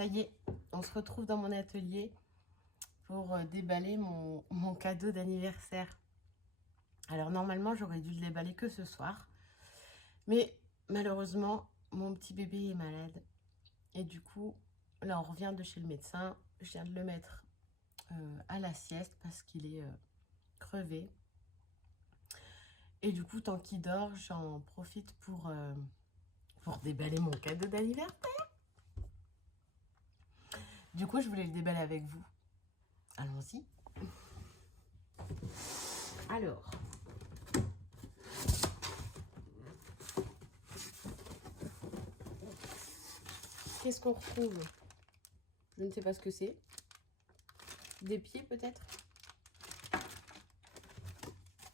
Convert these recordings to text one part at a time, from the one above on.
Ça y est, on se retrouve dans mon atelier pour déballer mon cadeau d'anniversaire. Alors normalement, j'aurais dû le déballer que ce soir. Mais malheureusement, mon petit bébé est malade. Et du coup, là, on revient de chez le médecin. Je viens de le mettre à la sieste parce qu'il est crevé. Et du coup, tant qu'il dort, j'en profite pour déballer mon cadeau d'anniversaire. Du coup, je voulais le déballer avec vous. Allons-y. Alors, qu'est-ce qu'on retrouve? Je ne sais pas ce que c'est. Des pieds peut-être?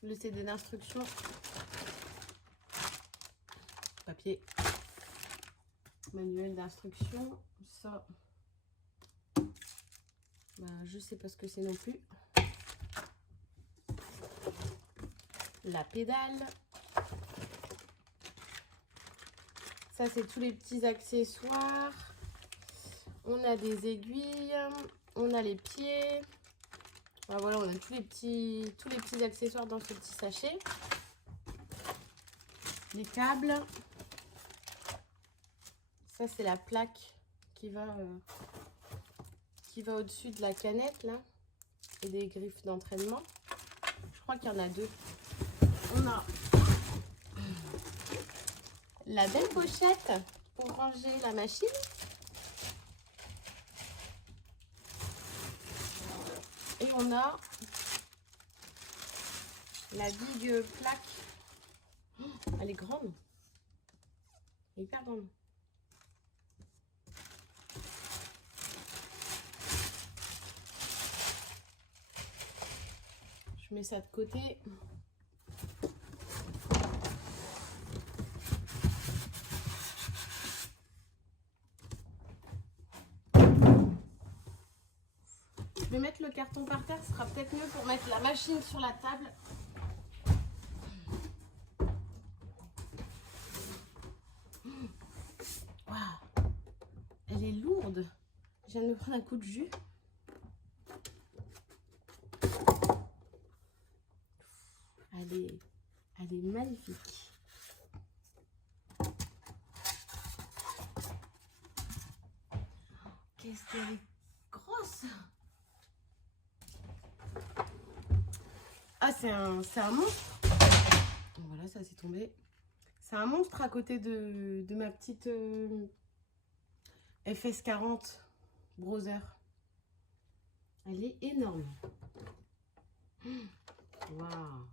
Le CD d'instruction. Papier. Manuel d'instruction. Ça, ben, je sais pas ce que c'est non plus. La pédale. Ça, c'est tous les petits accessoires. On a des aiguilles. On a les pieds. Ben, voilà, on a tous les petits accessoires dans ce petit sachet. Les câbles. Ça, c'est la plaque qui va au-dessus de la canette, là. Et des griffes d'entraînement. Je crois qu'il y en a deux. On a la belle pochette pour ranger la machine. Et on a la big plaque. Oh, elle est grande. Elle est hyper grande. Je mets ça de côté. Je vais mettre le carton par terre, ce sera peut-être mieux pour mettre la machine sur la table. Waouh, elle est lourde. Je viens de me prendre un coup de jus. Elle est magnifique. Qu'est-ce qu'elle est grosse! Ah, c'est un monstre. Voilà, ça s'est tombé. C'est un monstre à côté de ma petite FS40 Browser. Elle est énorme. Waouh!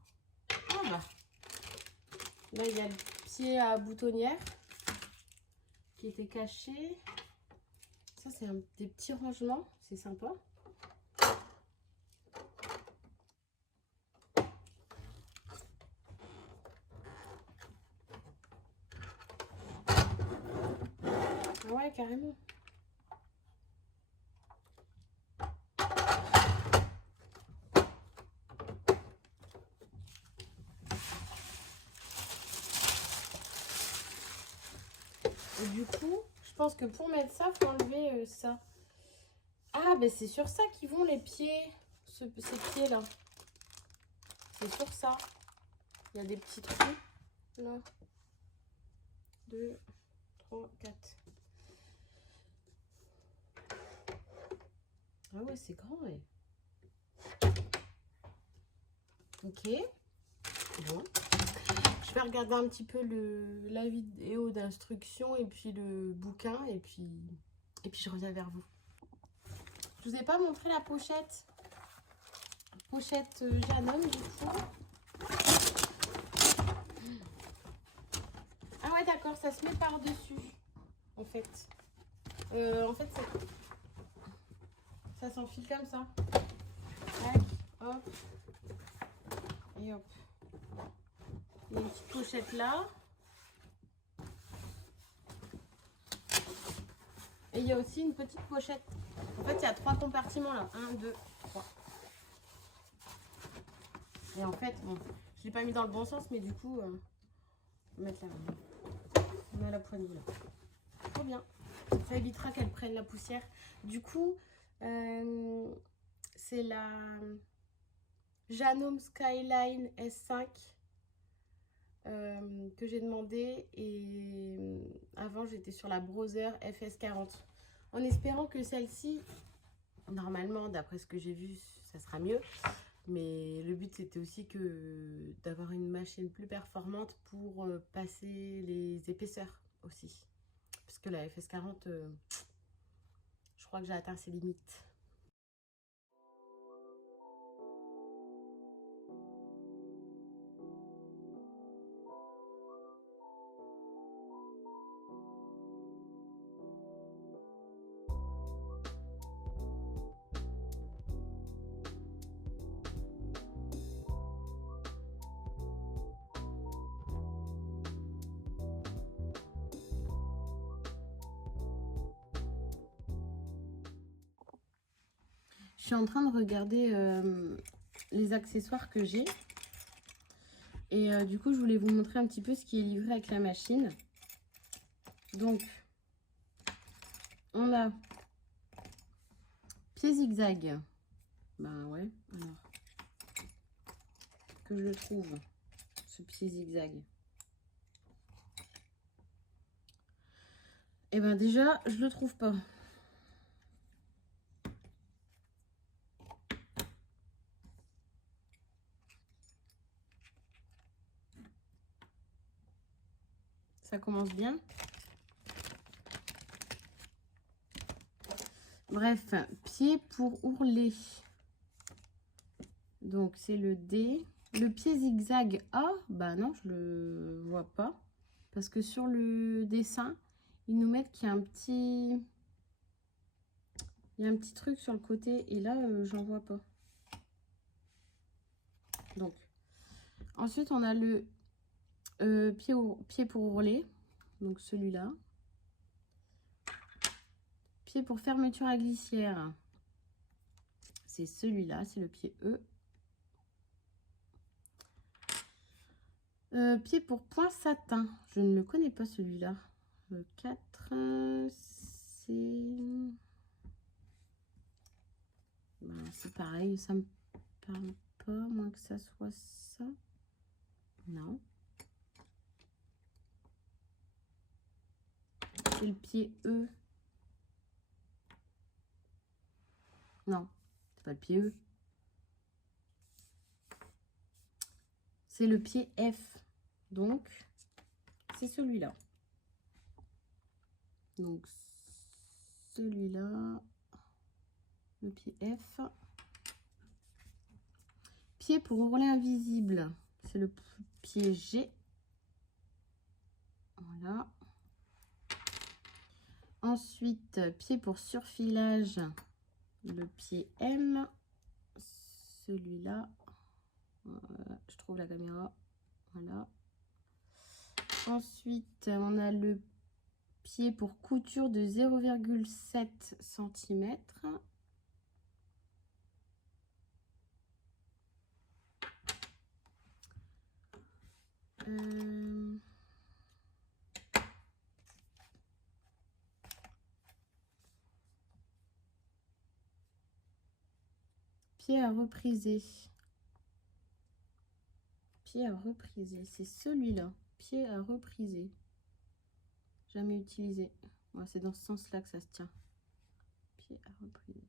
Ah bah. Là, il y a le pied à boutonnière qui était caché. Ça, c'est des petits rangements. C'est sympa. Ouais, carrément. Et du coup, je pense que pour mettre ça, il faut enlever ça. Ah, ben c'est sur ça qu'ils vont les pieds. Ces pieds-là. C'est sur ça. Il y a des petits trous. Là. 2, 3, 4. Ah ouais, c'est grand, ouais. Ok. Bon. Je vais regarder un petit peu la vidéo d'instruction et puis le bouquin et puis je reviens vers vous. Je vous ai pas montré la pochette. Pochette Janum du coup. Ah ouais, d'accord, ça se met par-dessus. En fait, ça s'enfile comme ça. Tac, hop. Et hop. Il y a une petite pochette là. Et il y a aussi une petite pochette. En fait, il y a 3 compartiments là. 1, 2, 3. Et en fait, bon, je ne l'ai pas mis dans le bon sens, mais du coup, on va mettre là. On a la poignée là. Trop bien. Ça évitera qu'elle prenne la poussière. Du coup, c'est la Janome Skyline S5 que j'ai demandé. Et avant, j'étais sur la Brother FS40. En espérant que celle-ci, normalement, d'après ce que j'ai vu, ça sera mieux. Mais le but, c'était aussi que d'avoir une machine plus performante pour passer les épaisseurs aussi. Parce que la FS40, je crois que j'ai atteint ses limites. Je suis en train de regarder les accessoires que j'ai. Et du coup, je voulais vous montrer un petit peu ce qui est livré avec la machine. Donc, on a pied zigzag. Ben ouais, alors. Que je le trouve, ce pied zigzag. Et ben déjà, je le trouve pas. Ça commence bien. Bref, pied pour ourler. Donc, c'est le D. Le pied zigzag A, bah non, je le vois pas. Parce que sur le dessin, ils nous mettent qu'il y a un petit... Il y a un petit truc sur le côté. Et là, j'en vois pas. Donc, ensuite, on a le pied pour ourler. Donc, celui-là. Pied pour fermeture à glissière. C'est celui-là, c'est le pied E. Pied pour point satin. Je ne le connais pas celui-là. Le 4, c'est... Ben, c'est pareil, ça me parle pas, moins que ça soit ça. Non. C'est le pied E. Non, c'est pas le pied E. C'est le pied F. Donc, c'est celui-là. Donc, celui-là, le pied F. Pied pour ourler invisible, c'est le pied G. Voilà. Ensuite, pied pour surfilage, le pied M. Celui-là. Voilà, je trouve la caméra. Voilà. Ensuite, on a le pied pour couture de 0,7 cm. Pied à repriser. Pied à repriser, c'est celui-là. Pied à repriser. Jamais utilisé. Ouais, c'est dans ce sens-là que ça se tient. Pied à repriser.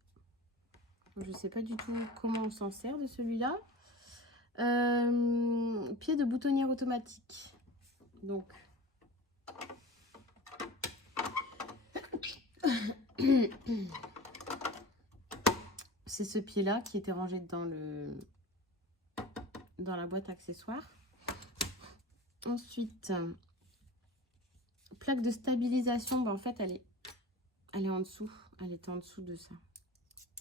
Je ne sais pas du tout comment on s'en sert de celui-là. Pied de boutonnière automatique. Donc, c'est ce pied-là qui était rangé dans la boîte accessoires. Ensuite, plaque de stabilisation. Ben, en fait, elle est en dessous. Elle était en dessous de ça.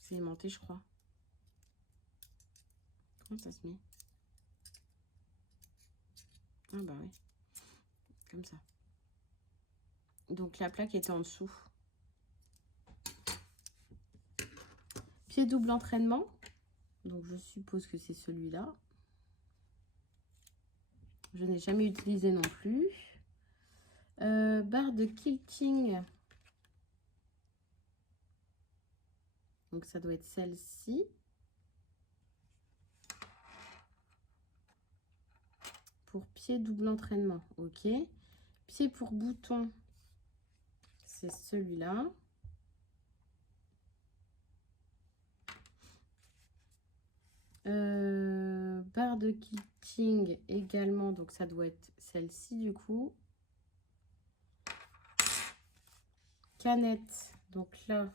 C'est aimanté, je crois. Comment ça se met? Ah bah oui. Comme ça. Donc, la plaque était en dessous. Pied double entraînement. Donc, je suppose que c'est celui-là. Je n'ai jamais utilisé non plus. Barre de quilting. Donc ça doit être celle-ci. Pour pied, double entraînement. Ok. Pied pour bouton, c'est celui-là. Barre de kitting également, donc ça doit être celle-ci du coup. Canette, donc là,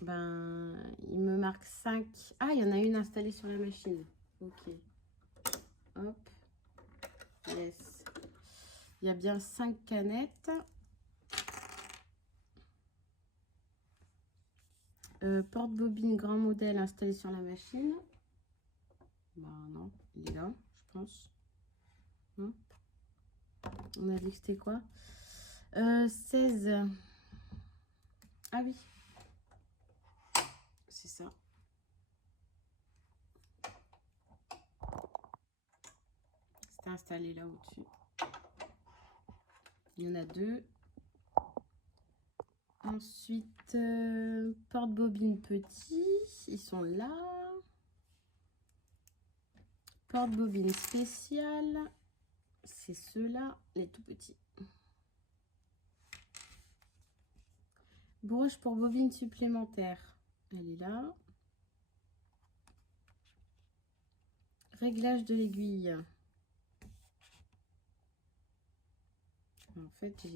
ben, il me marque 5. Ah, il y en a une installée sur la machine. Ok. Hop. Yes. Il y a bien 5 canettes. Porte-bobine grand modèle installé sur la machine. Ben non, il est là, je pense. Non, on a dit que c'était quoi 16. Ah oui. C'est ça. C'était installé là au-dessus. Il y en a 2. Ensuite, porte-bobine petit. Ils sont là. Porte-bobine spéciale. C'est ceux-là, les tout petits. Broche pour bobine supplémentaire. Elle est là. Réglage de l'aiguille. En fait,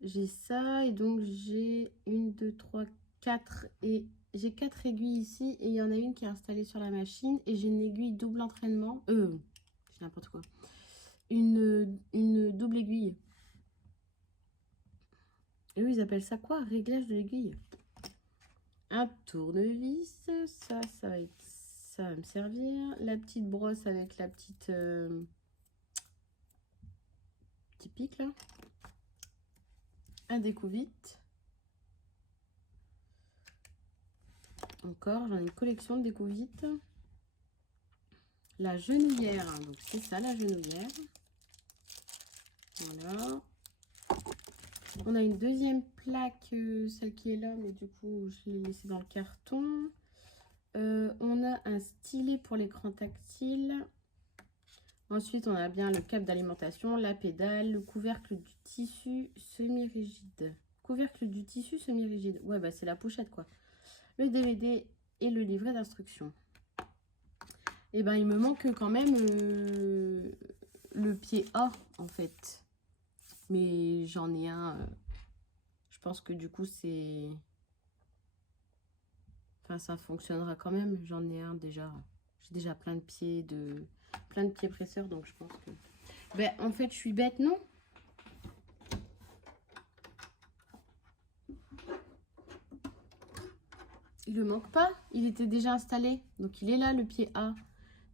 j'ai ça et donc j'ai 1, 2, 3, 4 et j'ai 4 aiguilles ici et il y en a une qui est installée sur la machine et j'ai une aiguille double entraînement. C'est n'importe quoi. Une double aiguille. Et eux, ils appellent ça quoi? Réglage de l'aiguille. Un tournevis. Ça va être... Ça va me servir. La petite brosse avec la petite... petit pic là. Un découvite. Encore, j'en ai une collection de découvites. La genouillère. Donc c'est ça la genouillère. Voilà. On a une deuxième plaque, celle qui est là, mais du coup, je l'ai laissée dans le carton. On a un stylet pour l'écran tactile. Ensuite, on a bien le câble d'alimentation, la pédale, le couvercle du tissu semi-rigide. Couvercle du tissu semi-rigide. Ouais, bah c'est la pochette, quoi. Le DVD et le livret d'instructions. Et ben, il me manque quand même le pied A, en fait. Mais j'en ai un... je pense que du coup, c'est... Enfin, ça fonctionnera quand même. J'en ai un déjà. J'ai déjà plein de pieds presseurs, donc je pense que... Ben, en fait, je suis bête, non? Il ne manque pas. Il était déjà installé. Donc, il est là, le pied A.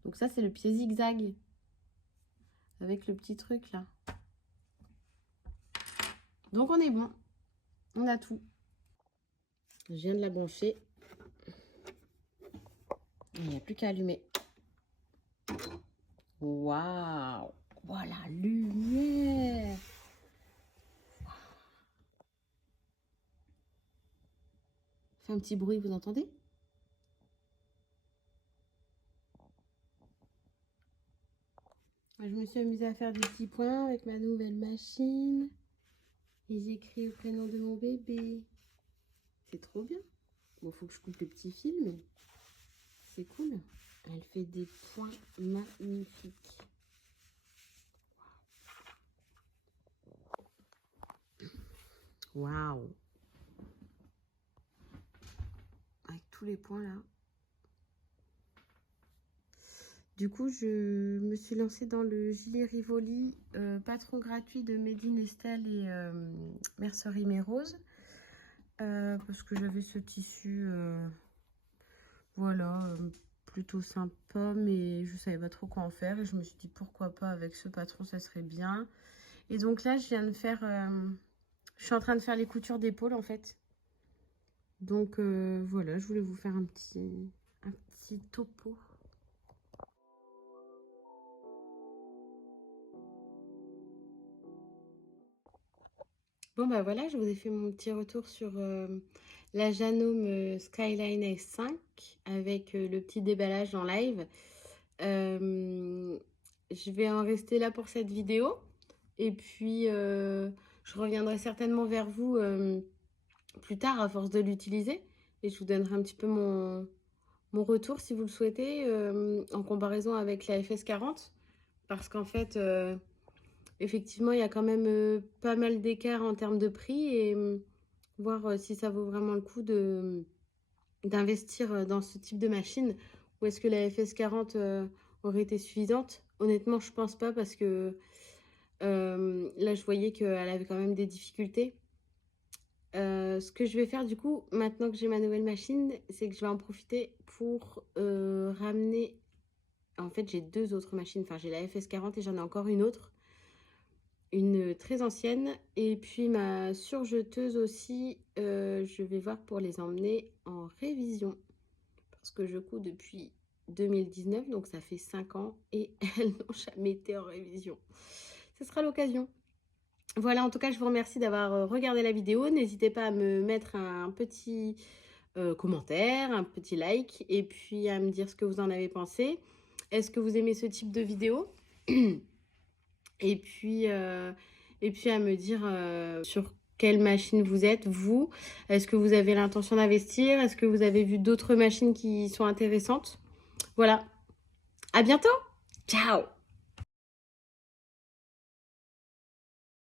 Donc, ça, c'est le pied zigzag. Avec le petit truc, là. Donc, on est bon. On a tout. Je viens de la brancher. Il n'y a plus qu'à allumer. Waouh! Voilà, lumière! Fait un petit bruit, vous entendez? Je me suis amusée à faire des petits points avec ma nouvelle machine. Et j'écris le prénom de mon bébé. C'est trop bien. Bon, faut que je coupe les petits fils, mais c'est cool. Elle fait des points magnifiques. Waouh! Avec tous les points là. Du coup, je me suis lancée dans le gilet Rivoli, patron gratuit de Made in Estelle et Mercerie Mérose. Parce que j'avais ce tissu, voilà, plutôt sympa, mais je savais pas trop quoi en faire. Et je me suis dit, pourquoi pas avec ce patron, ça serait bien. Et donc là, je viens de faire... je suis en train de faire les coutures d'épaule, en fait. Donc, voilà, je voulais vous faire un petit topo. Bon bah voilà, je vous ai fait mon petit retour sur la Janome Skyline S5 avec le petit déballage en live. Je vais en rester là pour cette vidéo. Et puis, je reviendrai certainement vers vous plus tard à force de l'utiliser. Et je vous donnerai un petit peu mon retour si vous le souhaitez en comparaison avec la FS40. Parce qu'en fait, effectivement, il y a quand même pas mal d'écart en termes de prix et voir si ça vaut vraiment le coup d'investir dans ce type de machine ou est-ce que la FS40 aurait été suffisante. Honnêtement, je pense pas parce que là, je voyais qu'elle avait quand même des difficultés. Ce que je vais faire du coup, maintenant que j'ai ma nouvelle machine, c'est que je vais en profiter pour ramener... En fait, j'ai deux autres machines. Enfin, j'ai la FS40 et j'en ai encore une autre. Une très ancienne. Et puis ma surjeteuse aussi, je vais voir pour les emmener en révision. Parce que je couds depuis 2019, donc ça fait 5 ans. Et elles n'ont jamais été en révision. Ce sera l'occasion. Voilà, en tout cas, je vous remercie d'avoir regardé la vidéo. N'hésitez pas à me mettre un petit commentaire, un petit like, et puis à me dire ce que vous en avez pensé. Est-ce que vous aimez ce type de vidéo? Et puis à me dire sur quelle machine vous êtes, vous. Est-ce que vous avez l'intention d'investir? Est-ce que vous avez vu d'autres machines qui sont intéressantes? Voilà. À bientôt. Ciao.